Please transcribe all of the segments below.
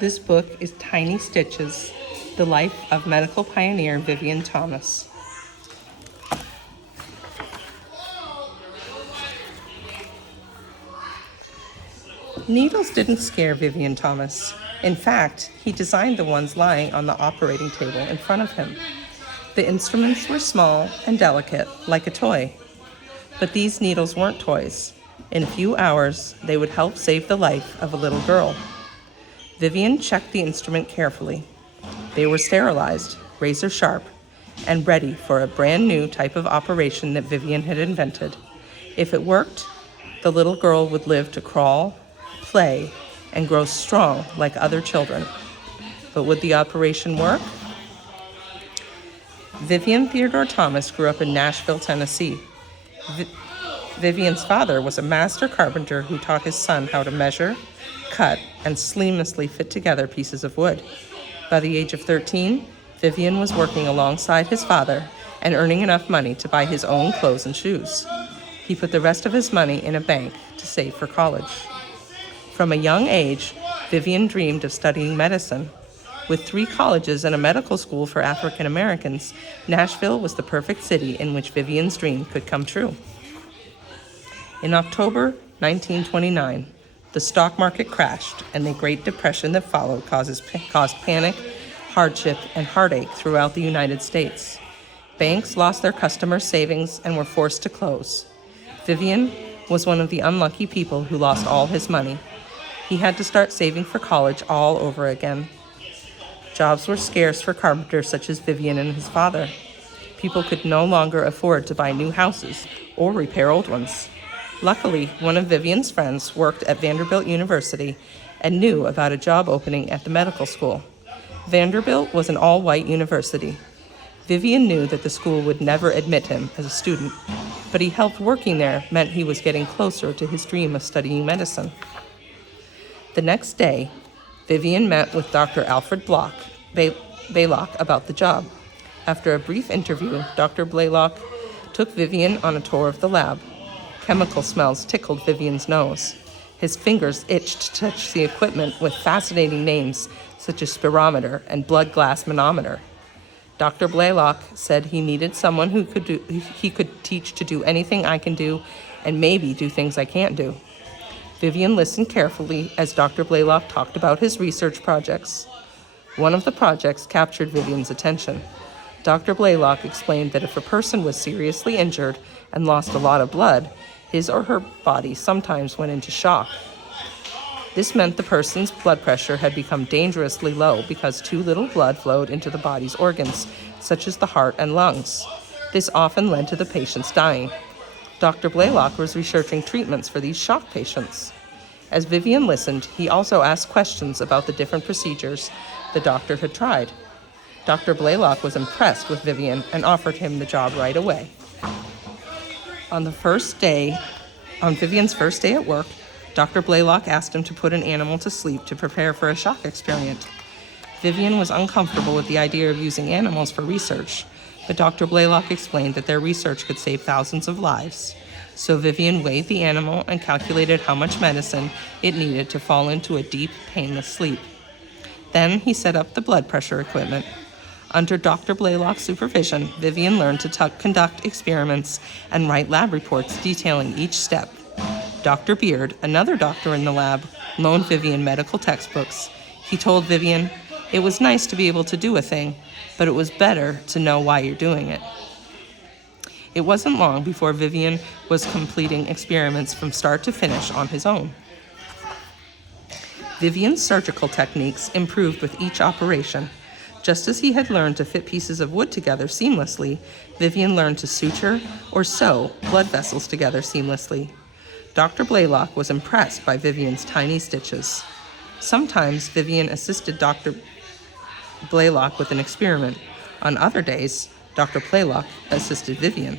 This book is Tiny Stitches, the life of medical pioneer Vivien Thomas. Needles didn't scare Vivien Thomas. In fact, he designed the ones lying on the operating table in front of him. The instruments were small and delicate, like a toy. But these needles weren't toys. In a few hours, they would help save the life of a little girl. Vivien checked the instrument carefully. They were sterilized, razor sharp, and ready for a brand new type of operation that Vivien had invented. If it worked, the little girl would live to crawl, play, and grow strong like other children. But would the operation work? Vivien Theodore Thomas grew up in Nashville, Tennessee. Vivien's father was a master carpenter who taught his son how to measure, cut, and seamlessly fit together pieces of wood. By the age of 13, Vivien was working alongside his father and earning enough money to buy his own clothes and shoes. He put the rest of his money in a bank to save for college. From a young age, Vivien dreamed of studying medicine. With 3 colleges and a medical school for African Americans, Nashville was the perfect city in which Vivien's dream could come true. In October 1929, the stock market crashed, and the Great Depression that followed caused panic, hardship, and heartache throughout the United States. Banks lost their customers' savings and were forced to close. Vivien was one of the unlucky people who lost all his money. He had to start saving for college all over again. Jobs were scarce for carpenters such as Vivien and his father. People could no longer afford to buy new houses or repair old ones. Luckily, one of Vivien's friends worked at Vanderbilt University and knew about a job opening at the medical school. Vanderbilt was an all-white university. Vivien knew that the school would never admit him as a student, but he helped working there meant he was getting closer to his dream of studying medicine. The next day, Vivien met with Dr. Alfred Blaylock about the job. After a brief interview, Dr. Blaylock took Vivien on a tour of the lab. Chemical smells tickled Vivien's nose. His fingers itched to touch the equipment with fascinating names such as spirometer and blood glass manometer. Dr. Blaylock said he needed someone who could teach to do anything I can do and maybe do things I can't do. Vivien listened carefully as Dr. Blaylock talked about his research projects. One of the projects captured Vivien's attention. Dr. Blaylock explained that if a person was seriously injured and lost a lot of blood, his or her body sometimes went into shock. This meant the person's blood pressure had become dangerously low because too little blood flowed into the body's organs, such as the heart and lungs. This often led to the patients dying. Dr. Blaylock was researching treatments for these shock patients. As Vivien listened, he also asked questions about the different procedures the doctor had tried. Dr. Blaylock was impressed with Vivien and offered him the job right away. On Vivien's first day at work, Dr. Blaylock asked him to put an animal to sleep to prepare for a shock experiment. Vivien was uncomfortable with the idea of using animals for research, but Dr. Blaylock explained that their research could save thousands of lives. So Vivien weighed the animal and calculated how much medicine it needed to fall into a deep, painless sleep. Then he set up the blood pressure equipment. Under Dr. Blaylock's supervision, Vivien learned to conduct experiments and write lab reports detailing each step. Dr. Beard, another doctor in the lab, loaned Vivien medical textbooks. He told Vivien, "It was nice to be able to do a thing, but it was better to know why you're doing it." It wasn't long before Vivien was completing experiments from start to finish on his own. Vivien's surgical techniques improved with each operation. Just as he had learned to fit pieces of wood together seamlessly, Vivien learned to suture or sew blood vessels together seamlessly. Dr. Blaylock was impressed by Vivien's tiny stitches. Sometimes Vivien assisted Dr. Blaylock with an experiment. On other days, Dr. Blaylock assisted Vivien.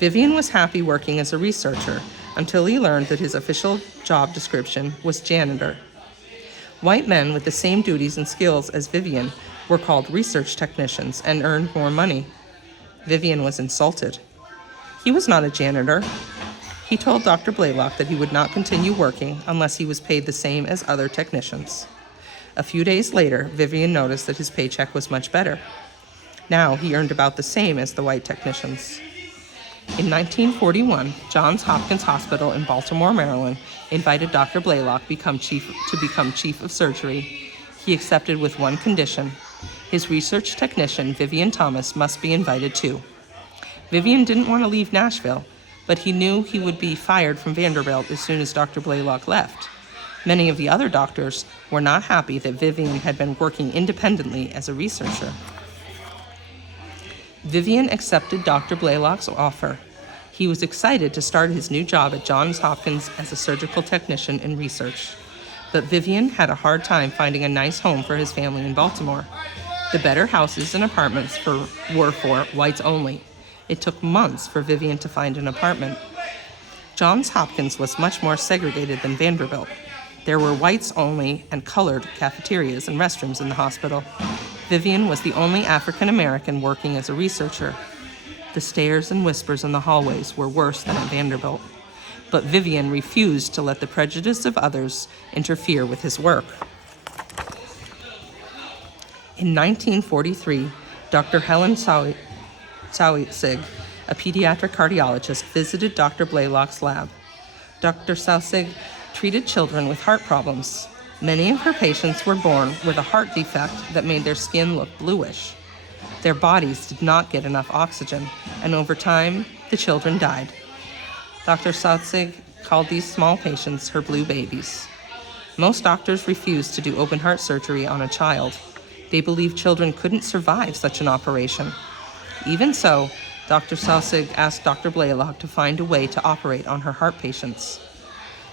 Vivien was happy working as a researcher until he learned that his official job description was janitor. White men with the same duties and skills as Vivien were called research technicians and earned more money. Vivien was insulted. He was not a janitor. He told Dr. Blaylock that he would not continue working unless he was paid the same as other technicians. A few days later, Vivien noticed that his paycheck was much better. Now he earned about the same as the white technicians. In 1941, Johns Hopkins Hospital in Baltimore, Maryland, invited Dr. Blaylock to become chief of surgery. He accepted with one condition. His research technician, Vivien Thomas, must be invited too. Vivien didn't want to leave Nashville, but he knew he would be fired from Vanderbilt as soon as Dr. Blaylock left. Many of the other doctors were not happy that Vivien had been working independently as a researcher. Vivien accepted Dr. Blaylock's offer. He was excited to start his new job at Johns Hopkins as a surgical technician in research. But Vivien had a hard time finding a nice home for his family in Baltimore. The better houses and apartments were for whites only. It took months for Vivien to find an apartment. Johns Hopkins was much more segregated than Vanderbilt. There were whites only and colored cafeterias and restrooms in the hospital. Vivien was the only African American working as a researcher. The stares and whispers in the hallways were worse than at Vanderbilt. But Vivien refused to let the prejudice of others interfere with his work. In 1943, Dr. Helen Sauig, a pediatric cardiologist, visited Dr. Blaylock's lab. Dr. Sauig treated children with heart problems. Many of her patients were born with a heart defect that made their skin look bluish. Their bodies did not get enough oxygen, and over time, the children died. Dr. Sauig called these small patients her blue babies. Most doctors refused to do open heart surgery on a child. They believed children couldn't survive such an operation. Even so, Dr. Sauig asked Dr. Blaylock to find a way to operate on her heart patients.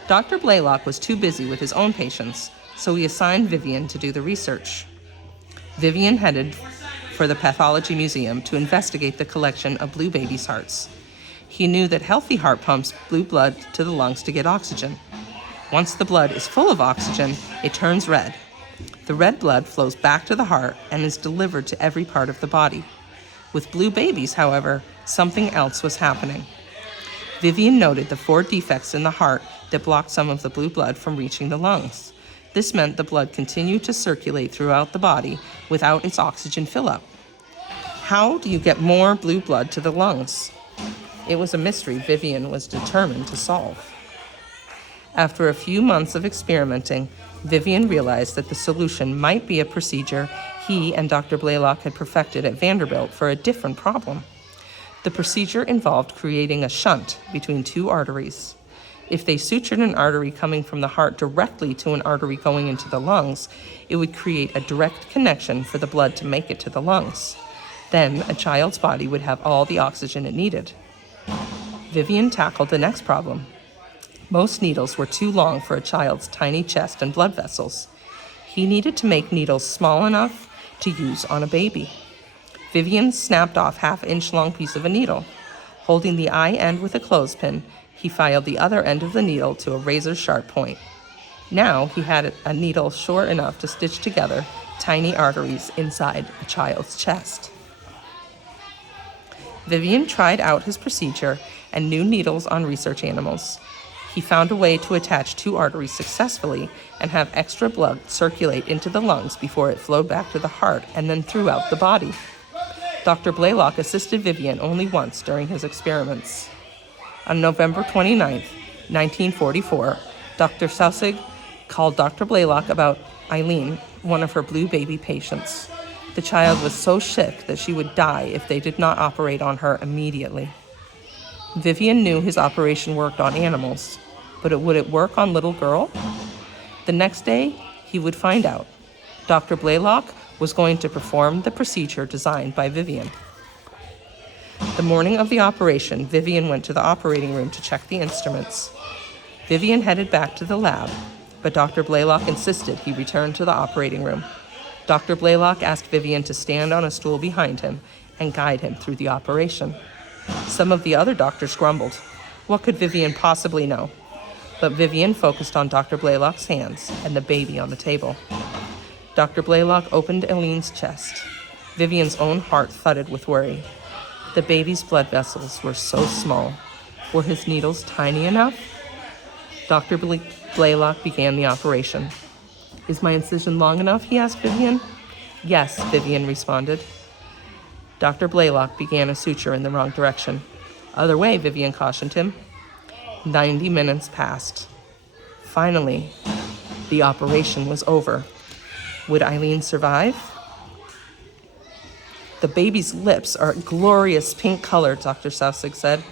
Dr. Blaylock was too busy with his own patients, so he assigned Vivien to do the research. Vivien headed for the Pathology Museum to investigate the collection of blue babies' hearts. He knew that healthy heart pumps blue blood to the lungs to get oxygen. Once the blood is full of oxygen, it turns red. The red blood flows back to the heart and is delivered to every part of the body. With blue babies, however, something else was happening. Vivien noted the 4 defects in the heart that blocked some of the blue blood from reaching the lungs. This meant the blood continued to circulate throughout the body without its oxygen fill-up. How do you get more blue blood to the lungs? It was a mystery Vivien was determined to solve. After a few months of experimenting, Vivien realized that the solution might be a procedure he and Dr. Blaylock had perfected at Vanderbilt for a different problem. The procedure involved creating a shunt between 2 arteries. If they sutured an artery coming from the heart directly to an artery going into the lungs, it would create a direct connection for the blood to make it to the lungs. Then a child's body would have all the oxygen it needed. Vivien tackled the next problem. Most needles were too long for a child's tiny chest and blood vessels. He needed to make needles small enough to use on a baby. Vivien snapped off half-inch long piece of a needle. Holding the eye end with a clothespin, he filed the other end of the needle to a razor-sharp point. Now he had a needle short enough to stitch together tiny arteries inside a child's chest. Vivien tried out his procedure and new needles on research animals. He found a way to attach 2 arteries successfully and have extra blood circulate into the lungs before it flowed back to the heart and then throughout the body. Dr. Blaylock assisted Vivien only once during his experiments. On November 29, 1944, Dr. Sauig called Dr. Blaylock about Eileen, one of her blue baby patients. The child was so sick that she would die if they did not operate on her immediately. Vivien knew his operation worked on animals, but would it work on little girl? The next day, he would find out. Dr. Blaylock was going to perform the procedure designed by Vivien. The morning of the operation, Vivien went to the operating room to check the instruments. Vivien headed back to the lab, but Dr. Blaylock insisted he return to the operating room. Dr. Blaylock asked Vivien to stand on a stool behind him and guide him through the operation. Some of the other doctors grumbled. What could Vivien possibly know? But Vivien focused on Dr. Blaylock's hands and the baby on the table. Dr. Blaylock opened Eileen's chest. Vivien's own heart thudded with worry. The baby's blood vessels were so small. Were his needles tiny enough? Dr. Blaylock began the operation. "Is my incision long enough?" he asked Vivian. "Yes," Vivian responded. Dr. Blaylock began a suture in the wrong direction. "Other way," Vivian cautioned him. 90 minutes passed. Finally, the operation was over. Would Eileen survive? "The baby's lips are a glorious pink color," Dr. Southig said.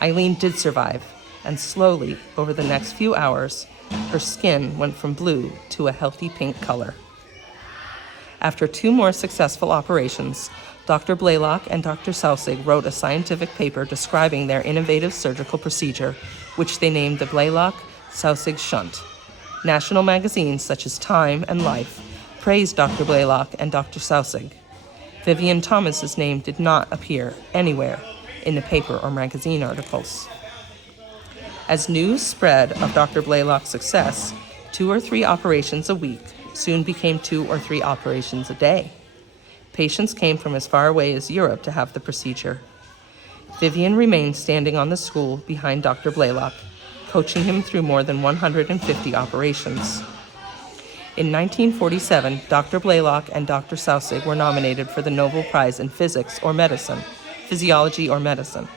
Eileen did survive, and slowly, over the next few hours, her skin went from blue to a healthy pink color. After 2 more successful operations, Dr. Blaylock and Dr. Southig wrote a scientific paper describing their innovative surgical procedure, which they named the Blaylock-Southig shunt. National magazines such as Time and Life praised Dr. Blaylock and Dr. Southig. Vivien Thomas's name did not appear anywhere in the paper or magazine articles. As news spread of Dr. Blaylock's success, 2 or 3 operations a week soon became 2 or 3 operations a day. Patients came from as far away as Europe to have the procedure. Vivian remained standing on the stool behind Dr. Blaylock, coaching him through more than 150 operations. In 1947, Dr. Blaylock and Dr. Southig were nominated for the Nobel Prize in Physiology or Medicine.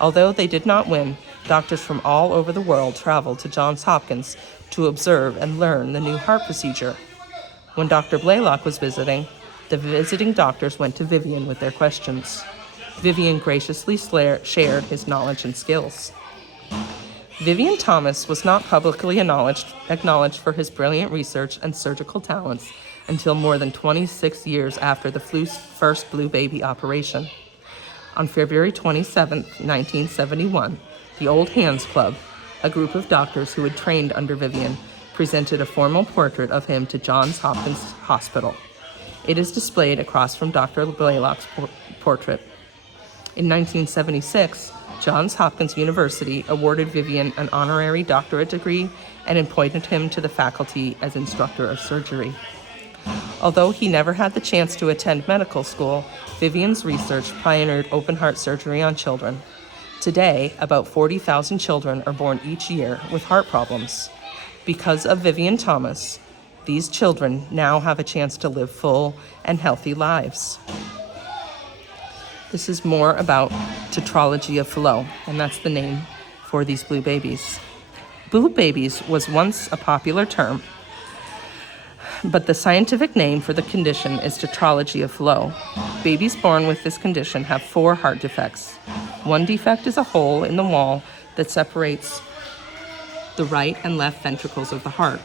Although they did not win, doctors from all over the world traveled to Johns Hopkins to observe and learn the new heart procedure. When Dr. Blaylock was visiting, the visiting doctors went to Vivian with their questions. Vivian graciously shared his knowledge and skills. Vivien Thomas was not publicly acknowledged for his brilliant research and surgical talents until more than 26 years after the first blue baby operation. On February 27, 1971, the Old Hands Club, a group of doctors who had trained under Vivian, presented a formal portrait of him to Johns Hopkins Hospital. It is displayed across from Dr. Blaylock's portrait. In 1976, Johns Hopkins University awarded Vivian an honorary doctorate degree and appointed him to the faculty as instructor of surgery. Although he never had the chance to attend medical school, Vivian's research pioneered open-heart surgery on children. Today, about 40,000 children are born each year with heart problems. Because of Vivien Thomas, these children now have a chance to live full and healthy lives. This is more about tettrology of fallot, and that's the name for these blue babies. Blue babies was once a popular term, but the scientific name for the condition is tettrology of fallot. Babies born with this condition have 4 heart defects. One defect is a hole in the wall that separates the right and left ventricles of the heart.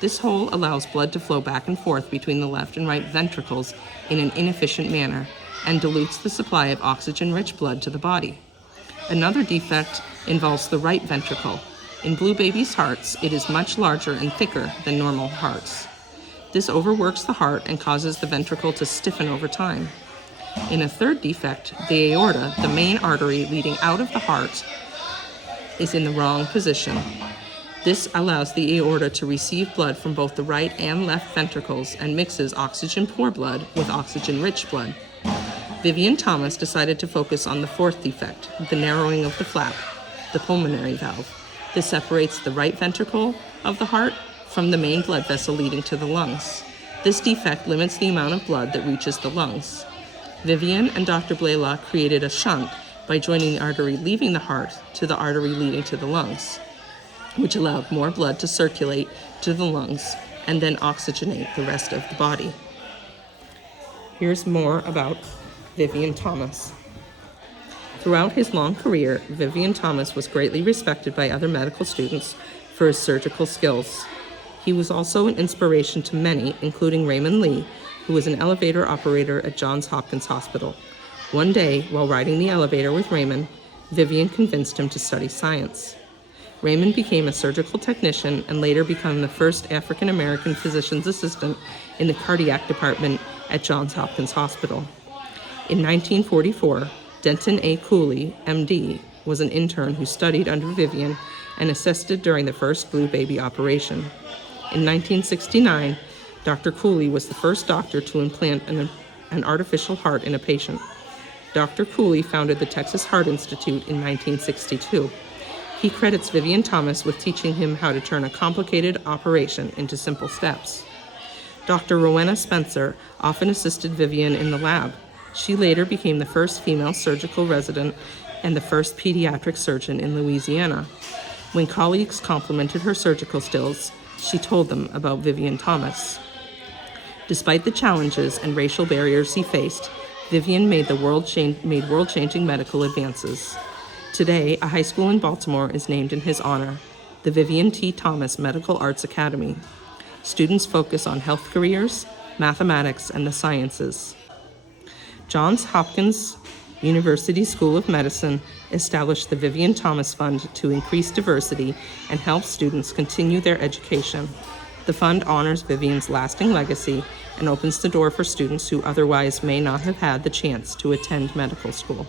This hole allows blood to flow back and forth between the left and right ventricles in an inefficient manner and dilutes the supply of oxygen-rich blood to the body. Another defect involves the right ventricle. In blue babies' hearts, it is much larger and thicker than normal hearts. This overworks the heart and causes the ventricle to stiffen over time. In a third defect, the aorta, the main artery leading out of the heart, is in the wrong position. This allows the aorta to receive blood from both the right and left ventricles and mixes oxygen-poor blood with oxygen-rich blood. Vivien Thomas decided to focus on the 4th defect, the narrowing of the flap, the pulmonary valve. This separates the right ventricle of the heart from the main blood vessel leading to the lungs. This defect limits the amount of blood that reaches the lungs. Vivian and Dr. Blaylock created a shunt by joining the artery leaving the heart to the artery leading to the lungs, which allowed more blood to circulate to the lungs and then oxygenate the rest of the body. Here's more about Vivien Thomas. Throughout his long career, Vivien Thomas was greatly respected by other medical students for his surgical skills. He was also an inspiration to many, including Raymond Lee, who was an elevator operator at Johns Hopkins Hospital. One day, while riding the elevator with Raymond, Vivian convinced him to study science. Raymond became a surgical technician and later became the first African-American physician's assistant in the cardiac department at Johns Hopkins Hospital. In 1944, Denton A. Cooley, MD, was an intern who studied under Vivian and assisted during the first blue baby operation. In 1969, Dr. Cooley was the first doctor to implant an artificial heart in a patient. Dr. Cooley founded the Texas Heart Institute in 1962. He credits Vivien Thomas with teaching him how to turn a complicated operation into simple steps. Dr. Rowena Spencer often assisted Vivian in the lab. She later became the first female surgical resident and the first pediatric surgeon in Louisiana. When colleagues complimented her surgical skills, she told them about Vivien Thomas. Despite the challenges and racial barriers he faced, Vivian made world-changing medical advances. Today, a high school in Baltimore is named in his honor, the Vivien T. Thomas Medical Arts Academy. Students focus on health careers, mathematics, and the sciences. Johns Hopkins University School of Medicine established the Vivien Thomas Fund to increase diversity and help students continue their education. The fund honors Vivian's lasting legacy and opens the door for students who otherwise may not have had the chance to attend medical school.